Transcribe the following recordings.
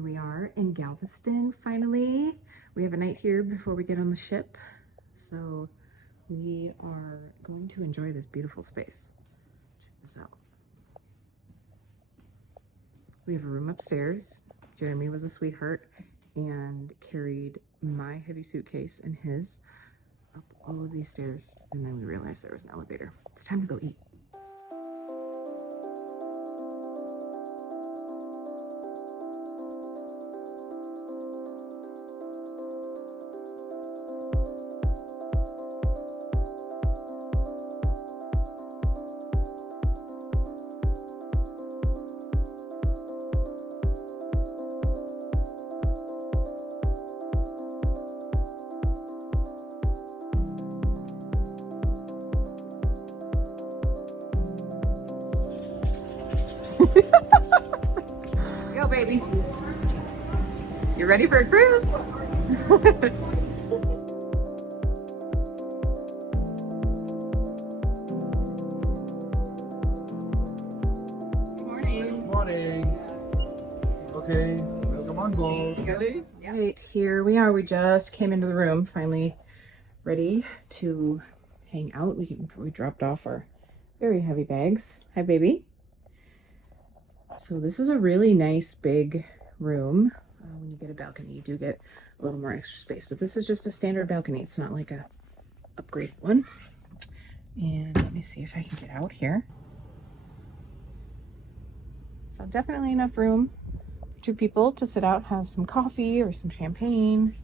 And we are in Galveston finally. We have a night here before we get on the ship. So we are going to enjoy this beautiful space. Check this out. We have a room upstairs. Jeremy was a sweetheart and carried my heavy suitcase and his up all of these stairs. And then we realized there was an elevator. It's time to go eat. Go, baby. You ready for a cruise? Good morning. Good morning. Okay, welcome on board, Kelly. Right, here we are. We just came into the room, finally ready to hang out. We dropped off our very heavy bags. Hi, baby. So this is a really nice big room. When you get a balcony, you do get a little more extra space, but this is just a standard balcony. It's not like a upgraded one. And let me see if I can get out here. So definitely enough room for two people to sit out, have some coffee or some champagne.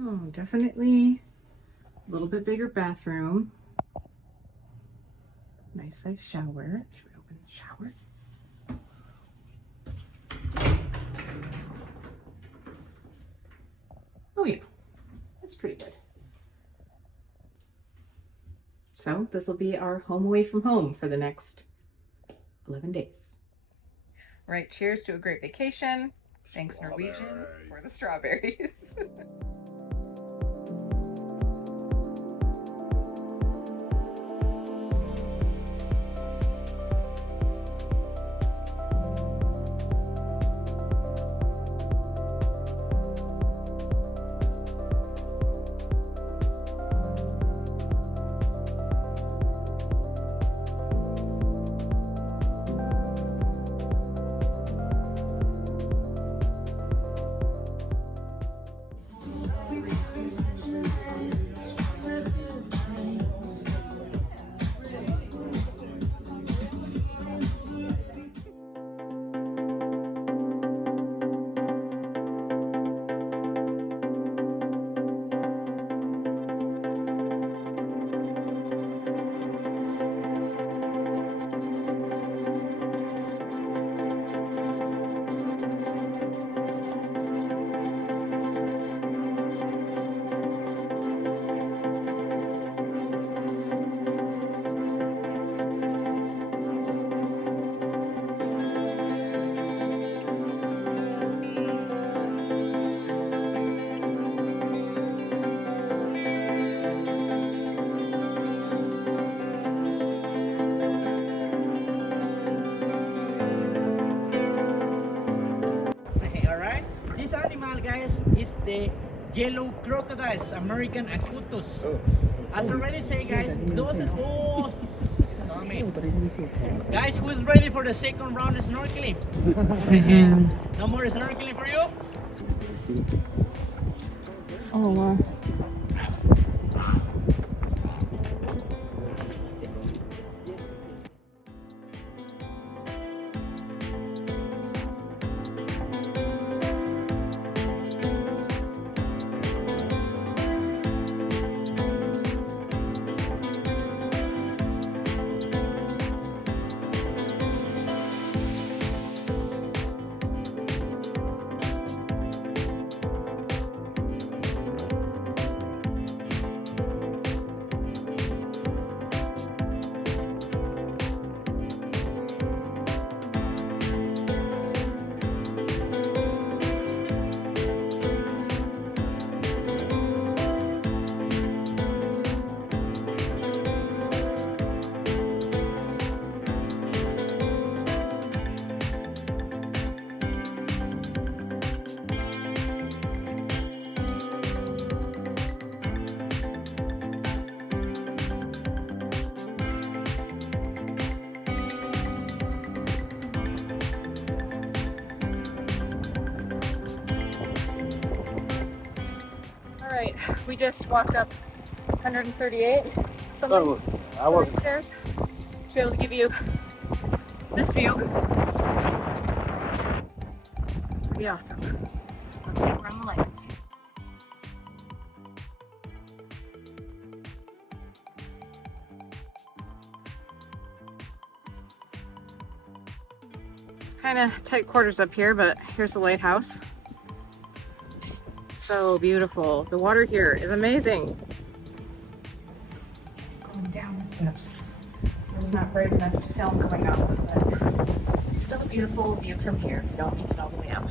Oh, definitely a little bit bigger bathroom. Nice size shower. Should we open the shower? Oh yeah, that's pretty good. So this will be our home away from home for the next 11 days. All right, cheers to a great vacation. Thanks Norwegian for the strawberries. This animal, guys, is the yellow crocodiles, American acutus. As I already say, guys, those is all. Guys, who is ready for the second round of snorkeling? No more snorkeling for you? Oh wow. All right, we just walked up 138 something stairs to be able to give you this view. Pretty awesome. Let's go around the lights. It's kind of tight quarters up here, but here's the lighthouse. So beautiful. The water here is amazing. Going down the steps. I was not brave enough to film going up, but it's still a beautiful view from here if you don't make it all the way up.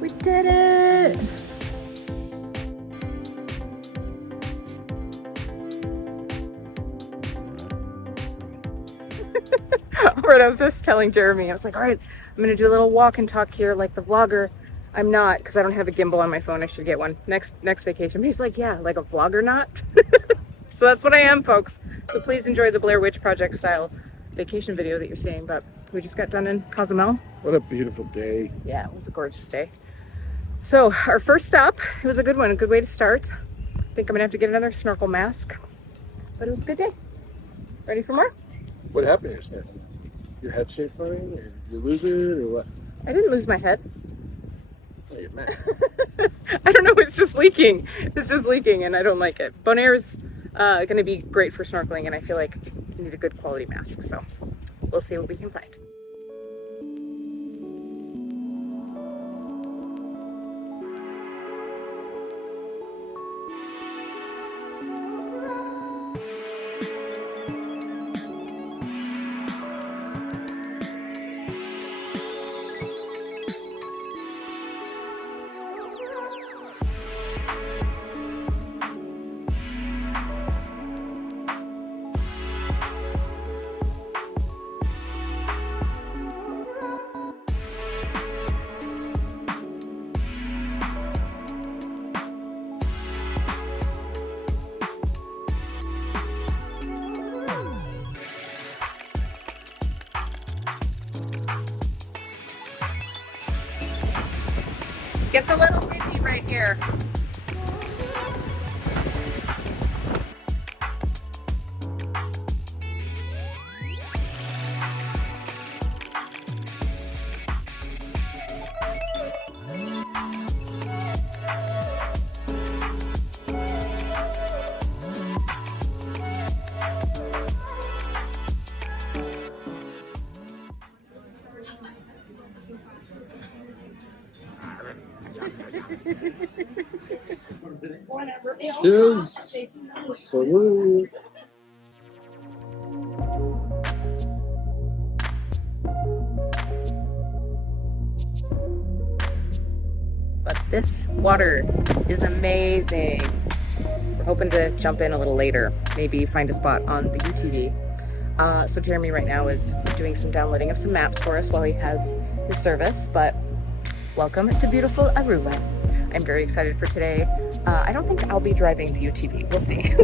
We did it! Alright, I was just telling Jeremy, I was like, alright, I'm gonna do a little walk and talk here like the vlogger. I'm not, because I don't have a gimbal on my phone. I should get one next vacation. But he's like, yeah, like a vlogger not? So that's what I am, folks. So please enjoy the Blair Witch Project style vacation video that you're seeing. But we just got done in Cozumel. What a beautiful day. Yeah, it was a gorgeous day. So our first stop, it was a good one, a good way to start. I think I'm gonna have to get another snorkel mask, but it was a good day. Ready for more? What happened to your snorkel mask? Your head shaped funny, or you lose it, or what? I didn't lose my head. Oh, you're mad. I don't know, it's just leaking. It's just leaking and I don't like it. Bonaire is gonna be great for snorkeling and I feel like you need a good quality mask. So we'll see what we can find. Gets a little windy right here. Cheers. Salute. But this water is amazing. We're hoping to jump in a little later, maybe find a spot on the UTV. So Jeremy right now is doing some downloading of some maps for us while he has his service, but welcome to beautiful Aruba. I'm very excited for today. I don't think I'll be driving the UTV. We'll see.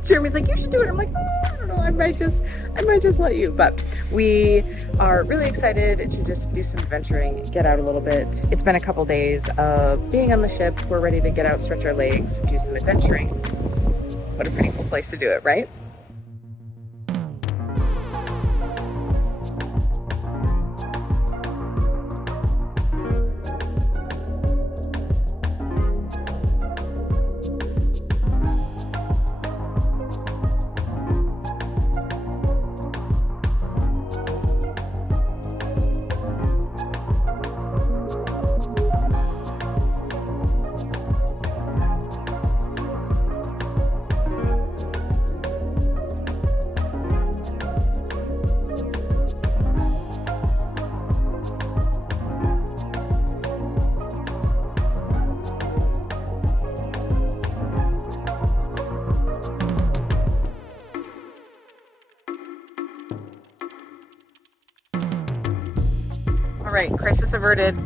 Jeremy's like, you should do it. I'm like, I don't know. I might just let you. But we are really excited to just do some adventuring, get out a little bit. It's been a couple days of being on the ship. We're ready to get out, stretch our legs, do some adventuring. What a pretty cool place to do it, right? right, crisis averted.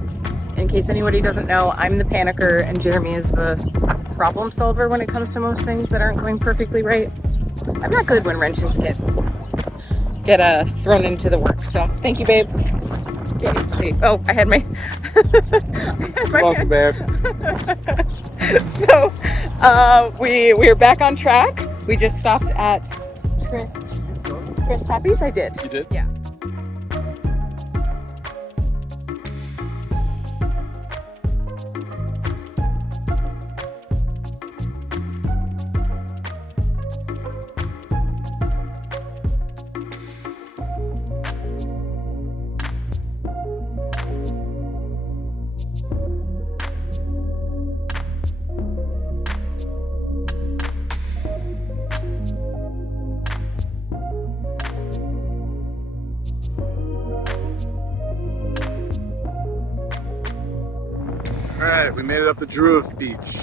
In case anybody doesn't know, I'm the panicker and Jeremy is the problem solver when it comes to most things that aren't going perfectly right. I'm not good when wrenches get thrown into the work. So thank you, babe. Okay, see. Oh, I had my, Welcome, babe. So we're back on track. We just stopped at Chris Tappy's. I did. You did? Yeah. Alright, we made it up to Druif Beach.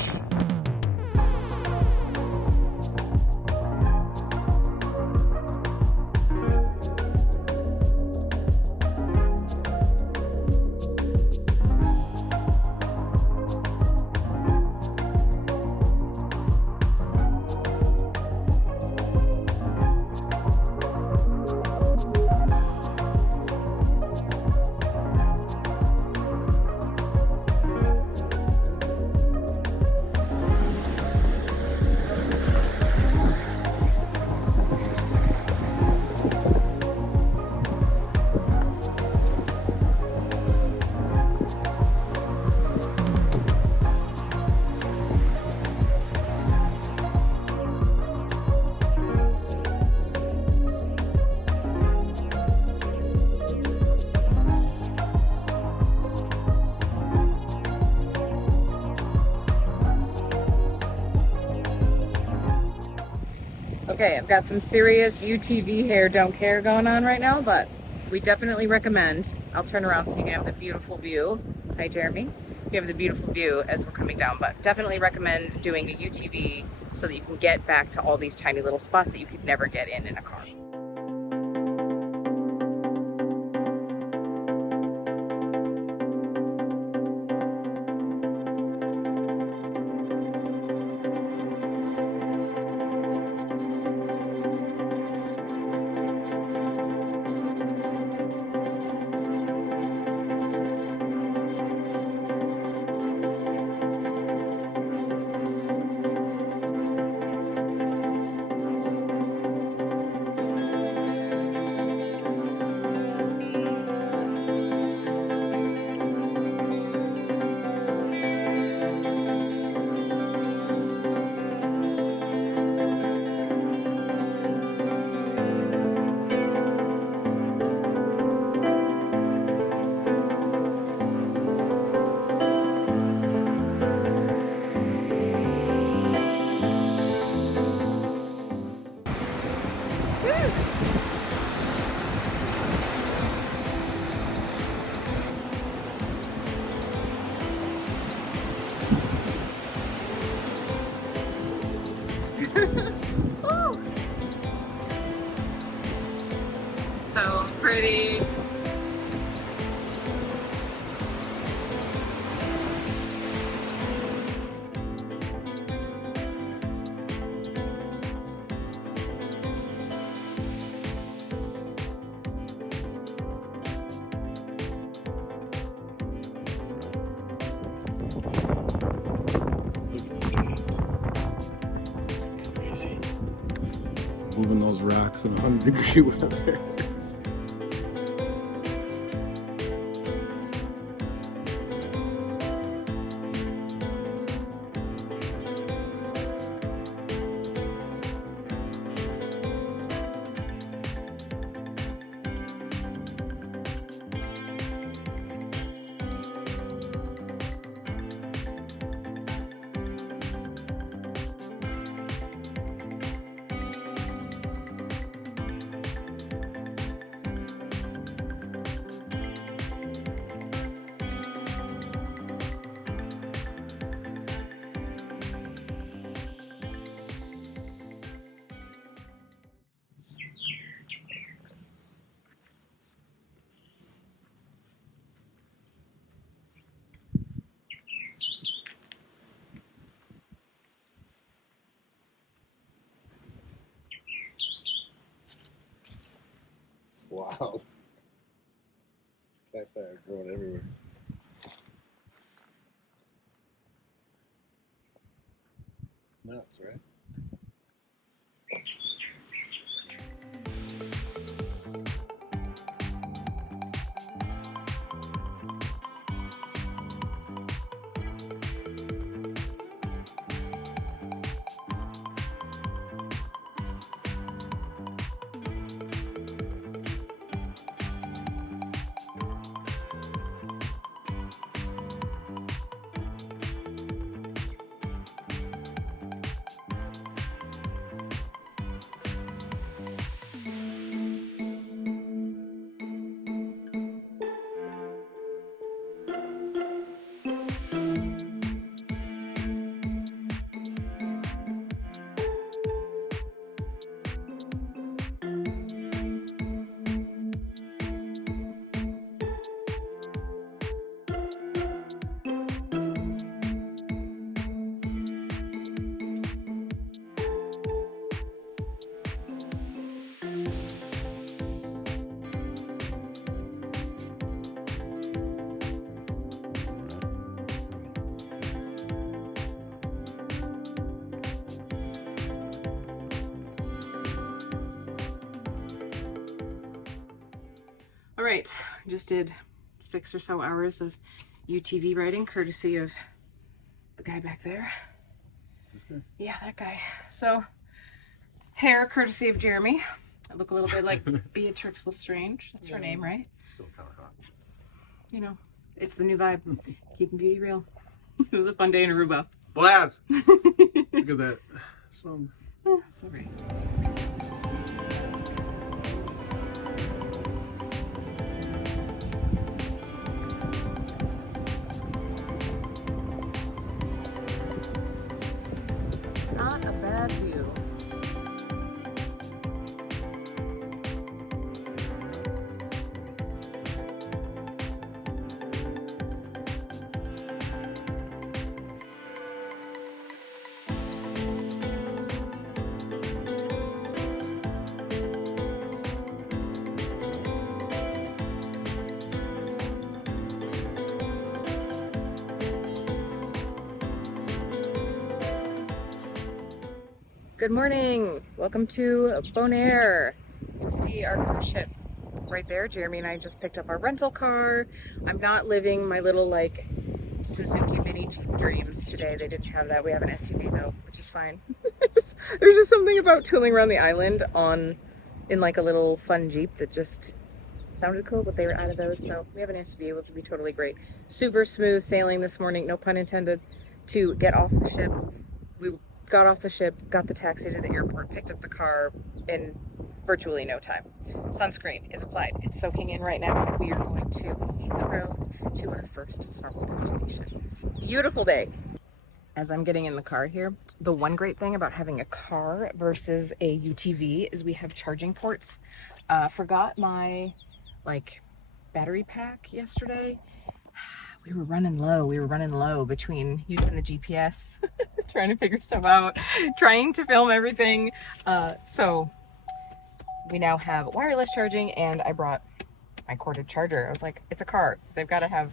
Okay, I've got some serious UTV hair don't care going on right now, but we definitely recommend. I'll turn around so you can have the beautiful view. Hi, Jeremy. You have the beautiful view as we're coming down, but definitely recommend doing a UTV so that you can get back to all these tiny little spots that you could never get in a car. So pretty. Crazy. Moving those rocks in 100-degree weather. Wow. Cacti are growing everywhere. Nuts, right? All right, just did 6 or so hours of UTV riding, courtesy of the guy back there. This guy? Yeah, that guy. So, hair courtesy of Jeremy. I look a little bit like Beatrix Lestrange. That's her name, right? Still kind of hot. You know, it's the new vibe. Keeping beauty real. It was a fun day in Aruba. Blast! Look at that. Some. It's all right. Not a bad view. Good morning. Welcome to Bonaire. You can see our cruise ship right there. Jeremy and I just picked up our rental car. I'm not living my little like Suzuki mini Jeep dreams today. They didn't have that. We have an SUV though, which is fine. There's just something about tooling around the island in like a little fun Jeep that just sounded cool, but they were out of those. So we have an SUV, which will be totally great. Super smooth sailing this morning, no pun intended, to get off the ship. We got off the ship, got the taxi to the airport, picked up the car in virtually no time. Sunscreen is applied. It's soaking in right now. We are going to hit the road to our first snorkel destination. Beautiful day. As I'm getting in the car here, the one great thing about having a car versus a UTV is we have charging ports. Forgot my battery pack yesterday. We were running low between using the GPS, trying to figure stuff out, trying to film everything. So we now have wireless charging, and I brought my corded charger. I was like, it's a car. They've got to have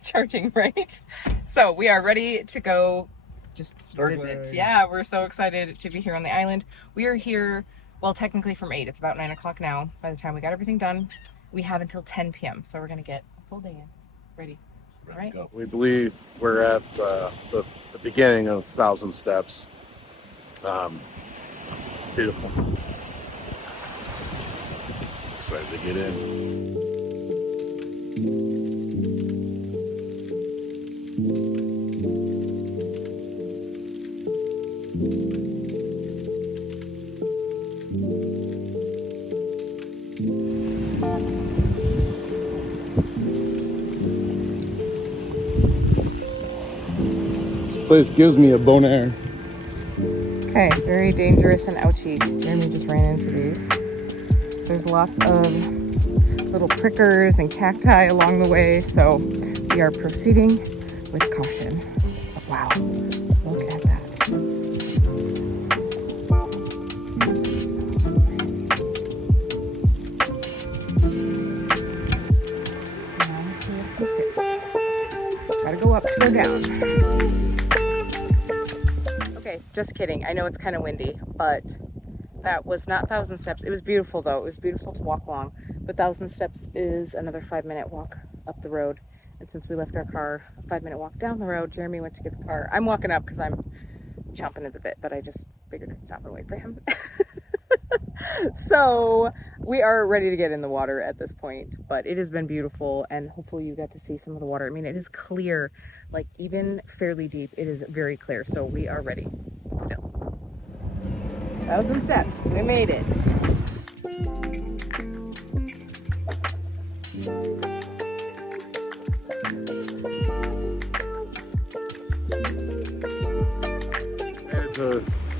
charging, right? So we are ready to go just visit. Yeah, we're so excited to be here on the island. We are here, well, technically from 8. It's about 9 o'clock now. By the time we got everything done, we have until 10 p.m. So we're going to get a full day in. Ready. All right. We believe we're at the beginning of 1,000 steps. It's beautiful. Excited to get in. This place gives me a Bonaire. Okay, very dangerous and ouchy. Jeremy just ran into these. There's lots of little prickers and cacti along the way, so we are proceeding with caution. But wow, look at that. This is so pretty. go down. Okay, just kidding. I know it's kind of windy, but that was not 1,000 steps. It was beautiful though. It was beautiful to walk along. But 1,000 steps is another 5-minute walk up the road. And since we left our car, a 5-minute walk down the road, Jeremy went to get the car. I'm walking up because I'm chomping at the bit, but I just figured I'd stop and wait for him. So we are ready to get in the water at this point, but it has been beautiful, and hopefully you got to see some of the water. I mean, it is clear, like even fairly deep, it is very clear. So we are ready still. 1,000 steps, we made it.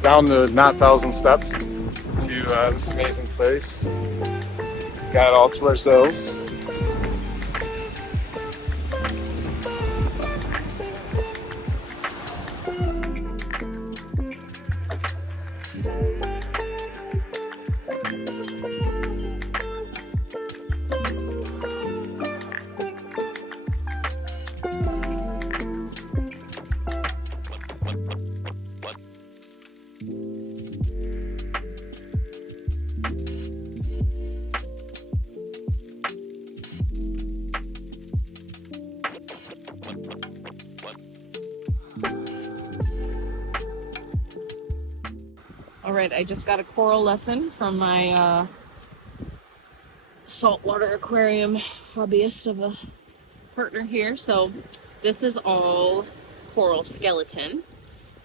Down the not 1,000 steps to this amazing place. Got it all to ourselves. All right, I just got a coral lesson from my saltwater aquarium hobbyist of a partner here. So this is all coral skeleton,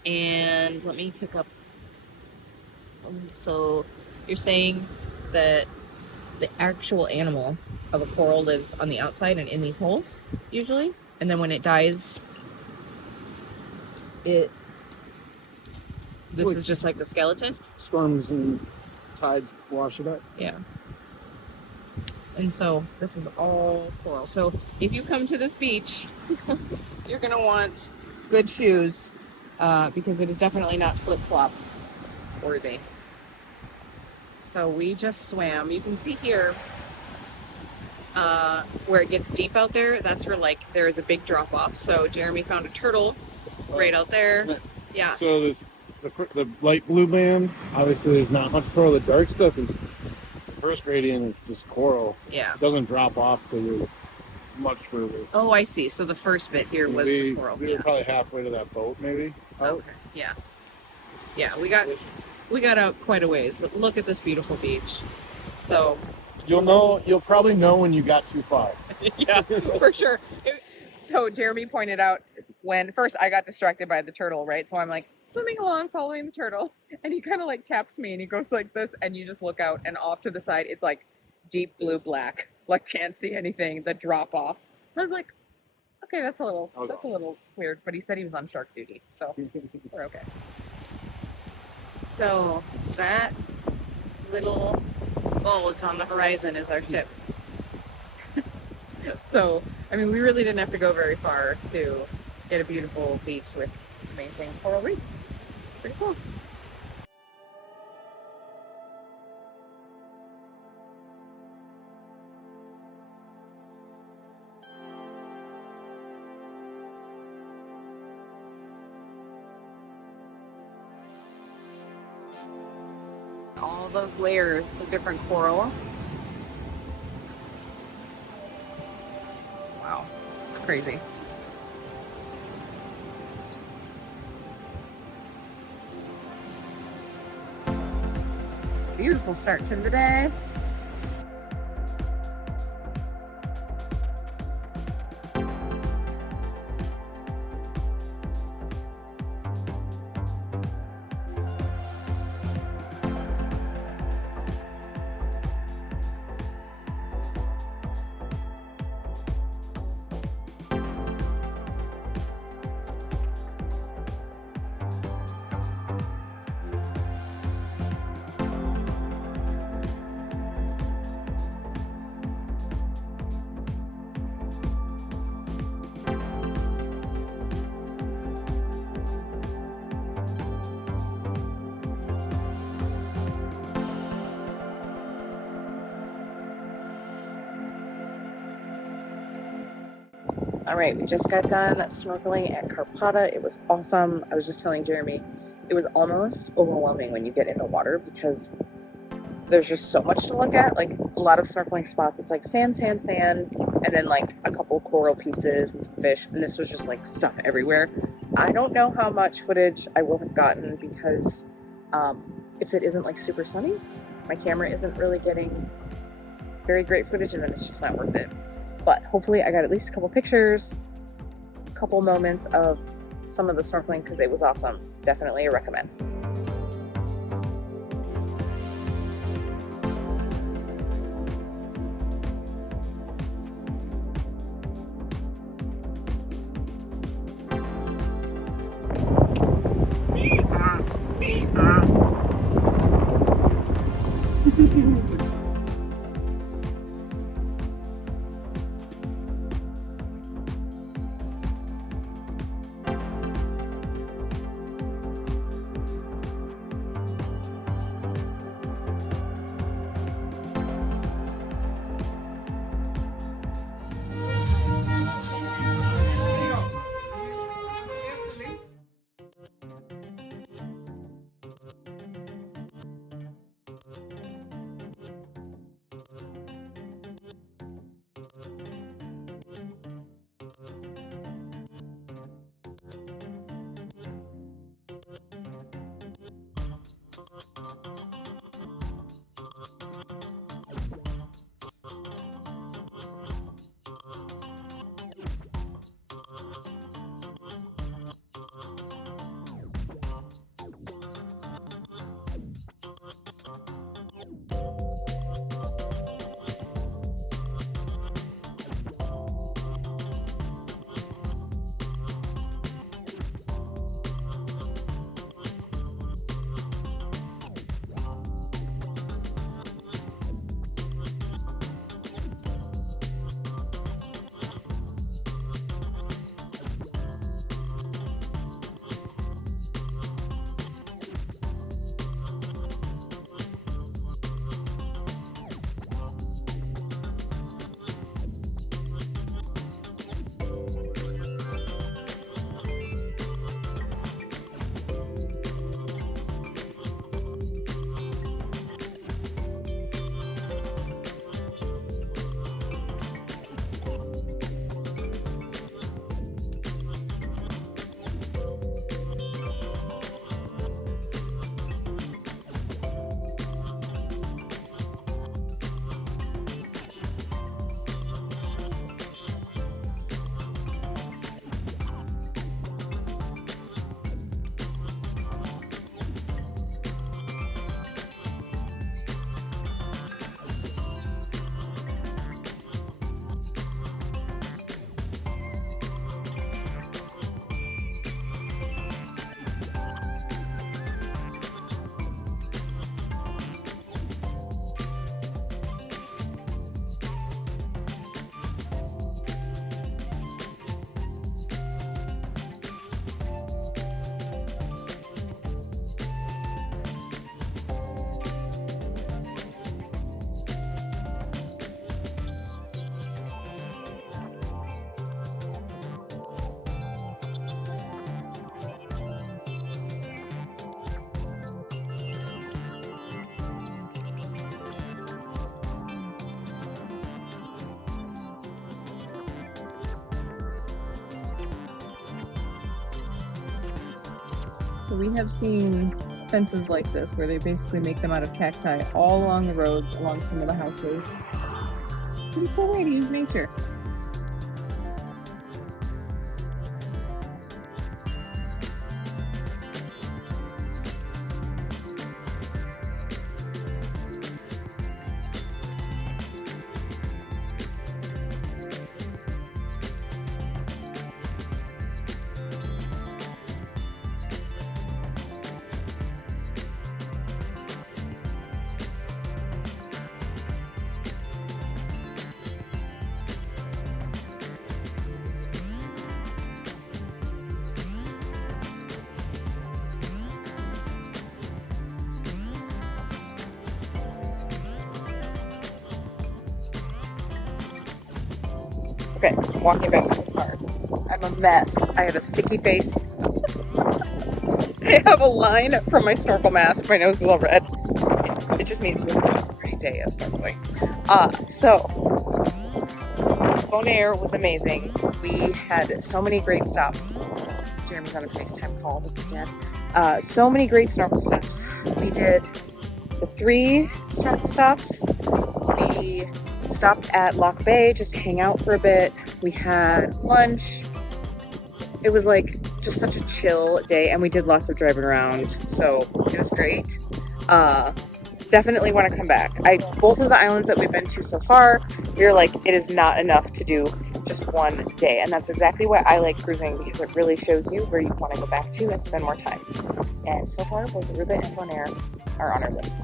and let me pick up. So you're saying that the actual animal of a coral lives on the outside and in these holes usually, and then when it dies, this is just like the skeleton? Storms and tides wash it up. Yeah. And so this is all coral. So if you come to this beach, you're going to want good shoes because it is definitely not flip-flop worthy. So we just swam. You can see here where it gets deep out there. That's where like there is a big drop off. So Jeremy found a turtle right out there. Yeah. So the light blue band, obviously there's not much coral. The dark stuff is, the first gradient is just coral. Yeah. It doesn't drop off till you're much further. Oh, I see. So the first bit here was the coral. We were probably halfway to that boat, maybe. Okay. Yeah. Yeah, we got out quite a ways, but look at this beautiful beach. So You'll probably know when you got too far. yeah, for sure. So Jeremy pointed out when first I got distracted by the turtle, right? So I'm like swimming along, following the turtle, and he kind of like taps me and he goes like this, and you just look out and off to the side, it's like deep blue black, like can't see anything, the drop off. I was like, okay, that's a little weird, but he said he was on shark duty, so we're okay. So that little bulge on the horizon is our ship. So, I mean, we really didn't have to go very far to get a beautiful beach with amazing coral reef. Pretty cool. All those layers of different coral. Wow, it's crazy. Beautiful start to the day. All right, we just got done snorkeling at Carpata. It was awesome. I was just telling Jeremy, it was almost overwhelming when you get in the water because there's just so much to look at. Like a lot of snorkeling spots, it's like sand, sand, sand, and then like a couple coral pieces and some fish. And this was just like stuff everywhere. I don't know how much footage I will have gotten because if it isn't like super sunny, my camera isn't really getting very great footage, and then it's just not worth it. But hopefully I got at least a couple pictures, a couple moments of some of the snorkeling because it was awesome. Definitely a recommend. So we have seen fences like this where they basically make them out of cacti all along the roads, along some of the houses. Pretty cool way to use nature. Okay, walking back to the car. I'm a mess. I have a sticky face. I have a line from my snorkel mask. My nose is all red. It just means we have a great day of snorkeling. So Bonaire was amazing. We had so many great stops. Jeremy's on a FaceTime call with his dad. So many great snorkel stops. We did the 3 snorkel stops. We stopped at Loch Bay just to hang out for a bit. We had lunch. It was like just such a chill day, and we did lots of driving around, so it was great. Definitely want to come back. Both of the islands that we've been to so far, we're like, it is not enough to do just one day, and that's exactly why I like cruising, because it really shows you where you want to go back to and spend more time. And so far, both Aruba and Bonaire are on our list.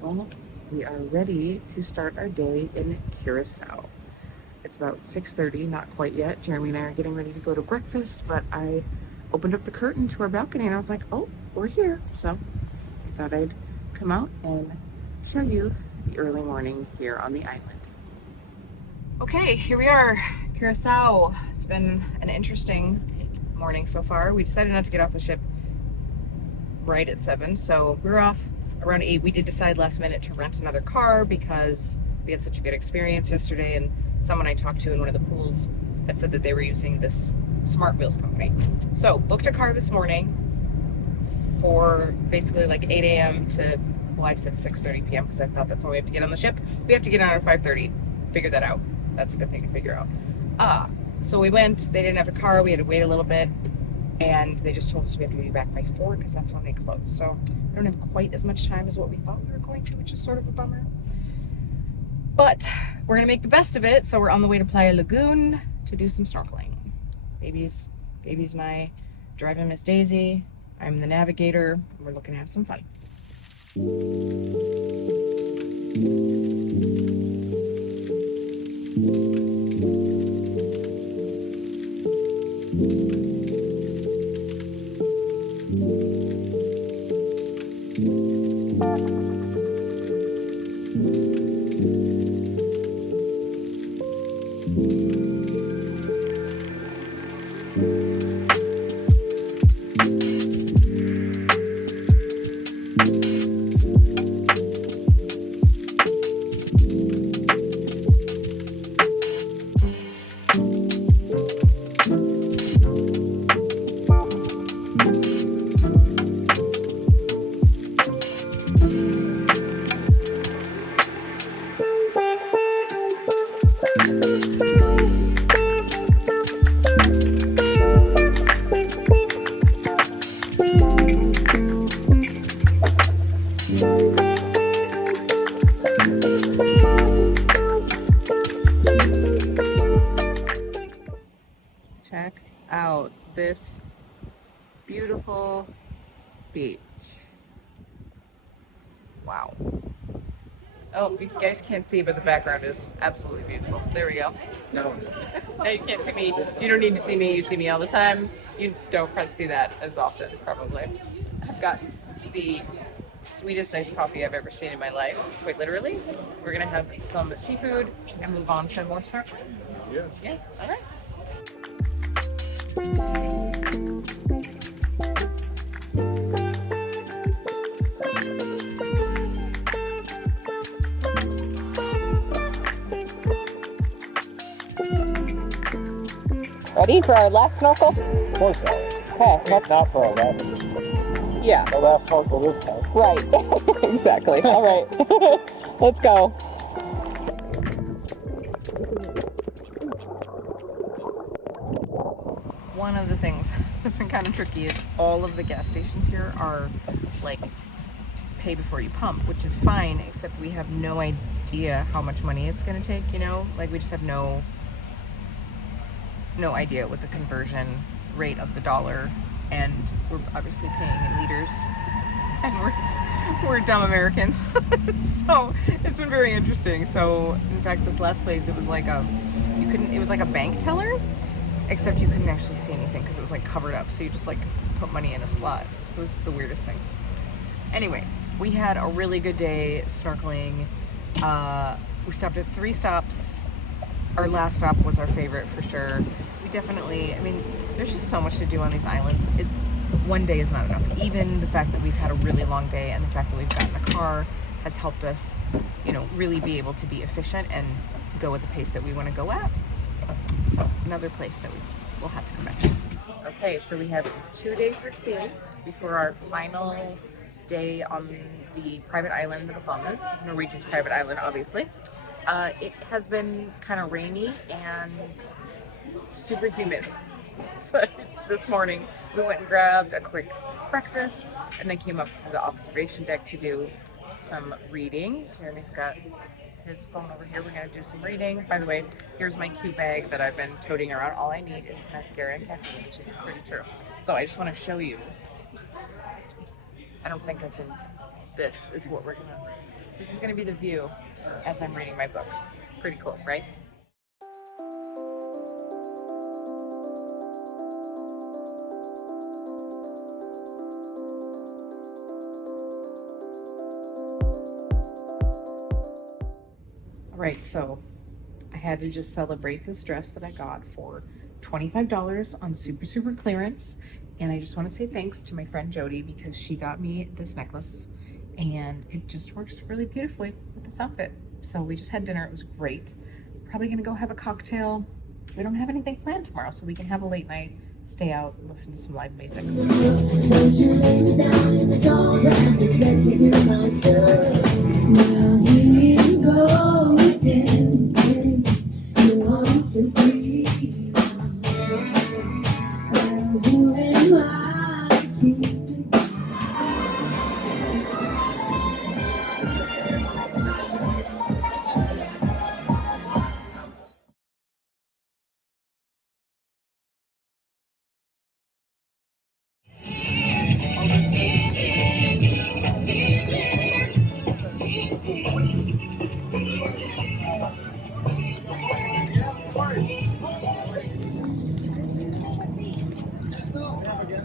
Well, we are ready to start our day in Curaçao. It's about 6:30, not quite yet. Jeremy and I are getting ready to go to breakfast, but I opened up the curtain to our balcony and I was like, oh, we're here. So I thought I'd come out and show you the early morning here on the island. Okay, here we are, Curaçao. It's been an interesting morning so far. We decided not to get off the ship right at 7, so we were off around 8. We did decide last minute to rent another car because we had such a good experience yesterday, and someone I talked to in one of the pools had said that they were using this Smart Wheels company. So booked a car this morning for basically like 8 a.m. to, well, I said 6:30 p.m. because I thought that's when we have to get on the ship. We have to get on at 5:30. Figure that out. That's a good thing to figure out. So we went, they didn't have the car, we had to wait a little bit, and they just told us we have to be back by 4 because that's when they close. So we don't have quite as much time as what we thought we were going to, which is sort of a bummer. But we're gonna make the best of it. So we're on the way to Playa Lagoon to do some snorkeling. Baby's my driving Miss Daisy. I'm the navigator. We're looking to have some fun. Check out this beautiful beach. Wow. Oh, you guys can't see, but the background is absolutely beautiful. There we go. No. Now you can't see me. You don't need to see me. You see me all the time. You don't probably see that as often, probably. I've got the sweetest iced coffee I've ever seen in my life, quite literally. We're gonna have some seafood and move on to more snorkeling. Yeah. Yeah, all right. Ready for our last snorkel? Of course not. Okay, That's not for our last. yeah, Our last snorkel this time. right. Exactly. All right, let's go. One of the things that's been kind of tricky is all of the gas stations here are like pay before you pump, which is fine, except we have no idea how much money it's going to take, you know? Like, we just have no idea what the conversion rate of the dollar, and we're obviously paying in liters, and we're dumb Americans. So it's been very interesting. So in fact, this last place, it was like it was like a bank teller, except you couldn't actually see anything because it was like covered up. So you just like put money in a slot. It was the weirdest thing. Anyway, we had a really good day snorkeling. We stopped at 3 stops. Our last stop was our favorite for sure. We definitely, I mean, there's just so much to do on these islands. One day is not enough. Even the fact that we've had a really long day and the fact that we've gotten a car has helped us, you know, really be able to be efficient and go at the pace that we want to go at. So another place that we'll have to come back to. Okay, so we have 2 days at sea before our final day on the private island in the Bahamas, Norwegian's private island, obviously. It has been kind of rainy and super humid. So this morning we went and grabbed a quick breakfast and then came up to the observation deck to do some reading. Jeremy's got his phone over here. We're going to do some reading. By the way, here's my cute bag that I've been toting around. All I need is mascara and caffeine, which is pretty true. So I just want to show you. I don't think I can. This is what we're going to. This is going to be the view as I'm reading my book. Pretty cool, right? Right, so I had to just celebrate this dress that I got for $25 on super clearance, and I just want to say thanks to my friend Jody because she got me this necklace and it just works really beautifully with this outfit. So we just had dinner. It was great. Probably gonna go have a cocktail. We don't have anything planned tomorrow, so we can have a late night, stay out, and listen to some live music.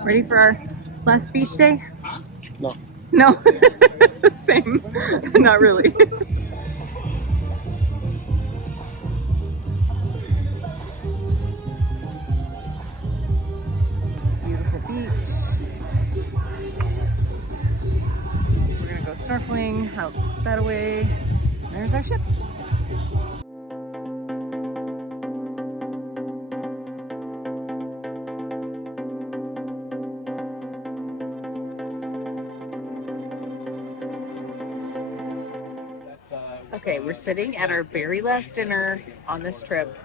Ready for our last beach day? No. No. Same. Not really. Beautiful beach. We're gonna go snorkeling out that way. There's our ship. Okay, we're sitting at our very last dinner on this trip,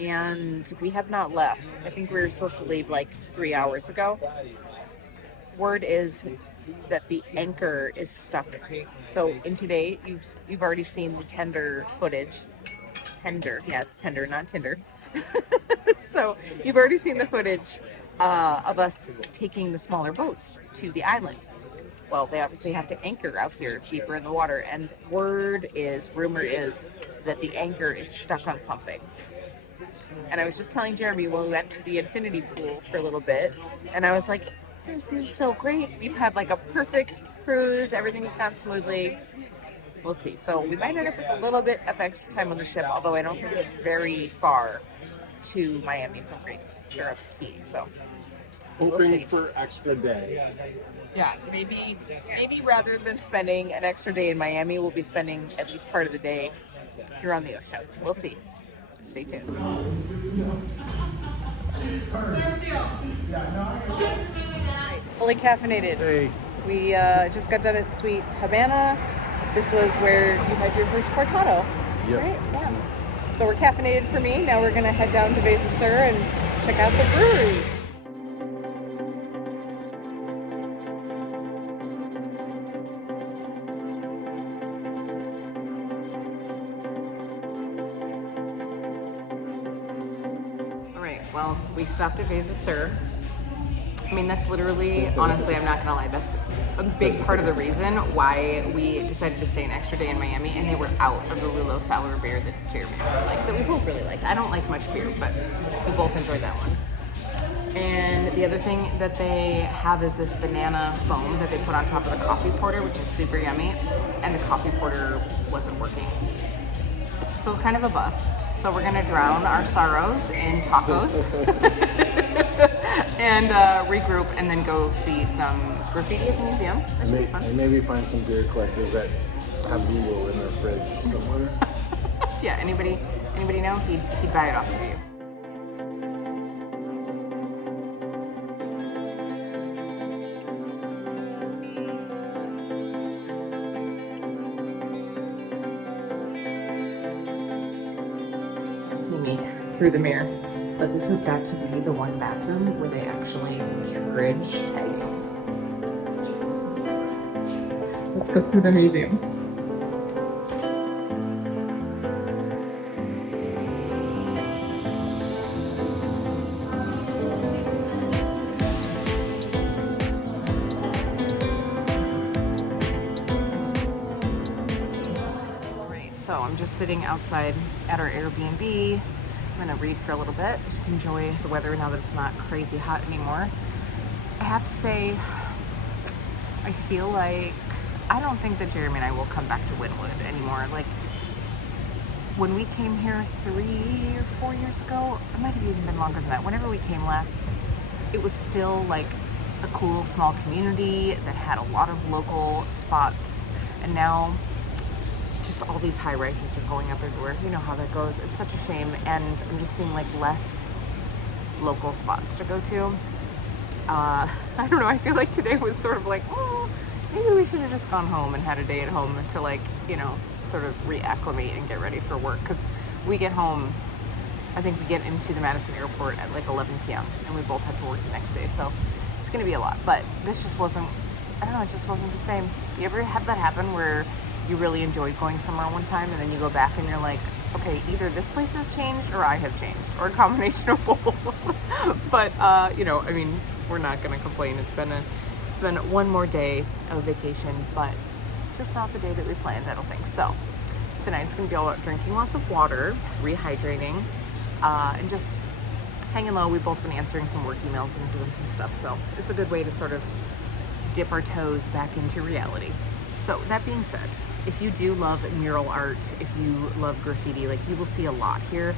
and we have not left. I think we were supposed to leave like 3 hours ago. Word is that the anchor is stuck. So in today, you've already seen the tender footage. Tender, yeah, it's tender, not Tinder. So you've already seen the footage of us taking the smaller boats to the island. Well, they obviously have to anchor out here deeper in the water, and rumor is that the anchor is stuck on something. And I was just telling Jeremy when we went to the infinity pool for a little bit, and I was like, this is so great. We've had like a perfect cruise. Everything's gone smoothly. We'll see. So we might end up with a little bit of extra time on the ship, although I don't think it's very far to Miami from Great Stirrup Key. So Hoping for extra day. Yeah, maybe rather than spending an extra day in Miami, we'll be spending at least part of the day here on the ocean. We'll see. Stay tuned. Fully caffeinated. Hey. We just got done at Sweet Havana. This was where you had your first cortado. Yes. Right? Yeah. So we're caffeinated for me. Now we're going to head down to Beza Sur and check out the breweries. well, we stopped at Visa Sur. I mean, that's literally, honestly, I'm not gonna lie, that's a big part of the reason why we decided to stay an extra day in Miami, and they were out of the Lulo Sour beer that Jeremy really likes, that we both really liked. I don't like much beer, but we both enjoyed that one. And the other thing that they have is this banana foam that they put on top of the coffee porter, which is super yummy, and the coffee porter wasn't working. So it was kind of a bust. So we're gonna drown our sorrows in tacos and regroup, and then go see some graffiti at the museum. That should be fun. And maybe find some beer collectors that have Lulo in their fridge somewhere. Yeah, anybody know? He'd buy it off of you. See me through the mirror, but this has got to be the one bathroom where they actually encourage tagging. Let's go through the museum. So I'm just sitting outside at our Airbnb. I'm gonna read for a little bit, just enjoy the weather now that it's not crazy hot anymore. I have to say, I feel like, I don't think that Jeremy and I will come back to Wynwood anymore. Like, when we came here 3 or 4 years ago, it might have even been longer than that. Whenever we came last, it was still like a cool small community that had a lot of local spots, and now just all these high rises are going up everywhere. You know how that goes. It's such a shame, and I'm just seeing like less local spots to go to. I don't know, I feel like today was sort of like, oh, maybe we should have just gone home and had a day at home to, like, you know, sort of reacclimate and get ready for work, because we get home, I think we get into the Madison airport at like 11 p.m. and we both have to work the next day, so it's gonna be a lot. But this just wasn't, I don't know, it just wasn't the same. You ever have that happen where you really enjoyed going somewhere one time and then you go back and you're like, okay, either this place has changed or I have changed, or a combination of both. But you know, I mean, we're not gonna complain. It's been one more day of vacation, but just not the day that we planned, I don't think. So tonight's gonna be all about drinking lots of water, rehydrating, and just hanging low. We've both been answering some work emails and doing some stuff, so it's a good way to sort of dip our toes back into reality. So that being said, if you do love mural art, if you love graffiti, like, you will see a lot here.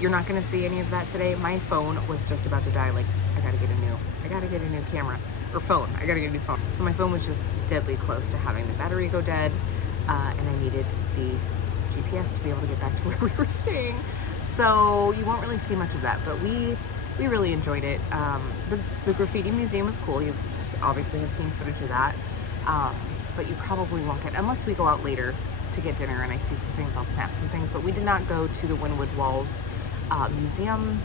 You're not gonna see any of that today. My phone was just about to die. Like, I gotta get a new camera, or phone. I gotta get a new phone. So my phone was just deadly close to having the battery go dead, and I needed the GPS to be able to get back to where we were staying. So you won't really see much of that, but we really enjoyed it. The graffiti museum was cool. You obviously have seen footage of that. But you probably won't get, unless we go out later to get dinner and I see some things, I'll snap some things. But we did not go to the Wynwood Walls Museum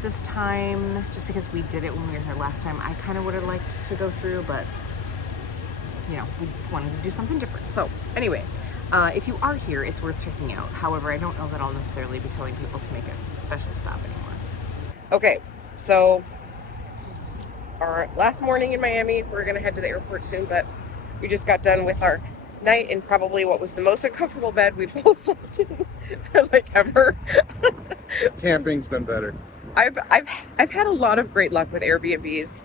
this time, just because we did it when we were here last time. I kind of would have liked to go through, but you know, we wanted to do something different. So anyway, if you are here, it's worth checking out. However, I don't know that I'll necessarily be telling people to make a special stop anymore. Okay, so our last morning in Miami. We're gonna head to the airport soon, but we just got done with our night in probably what was the most uncomfortable bed we've all slept in like ever. Camping's been better. I've had a lot of great luck with Airbnbs.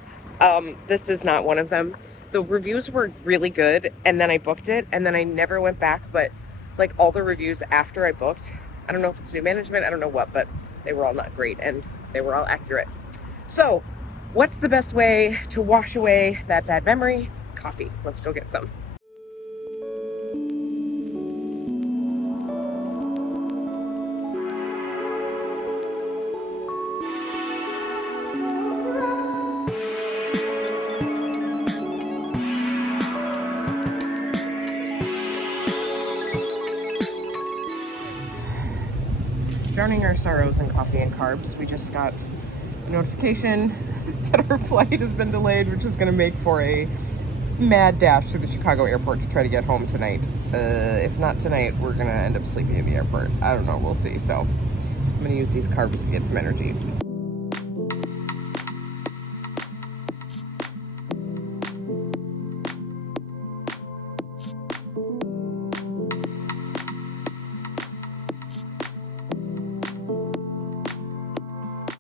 This is not one of them. The reviews were really good, and then I booked it, and then I never went back. But like, all the reviews after I booked, I don't know if it's new management, I don't know what, but they were all not great, and they were all accurate. So what's the best way to wash away that bad memory? Coffee. Let's go get some. Drowning our sorrows in coffee and carbs. We just got a notification that our flight has been delayed, which is going to make for a mad dash to the Chicago airport to try to get home tonight. If not tonight, we're going to end up sleeping in the airport. I don't know. We'll see. So I'm going to use these carbs to get some energy.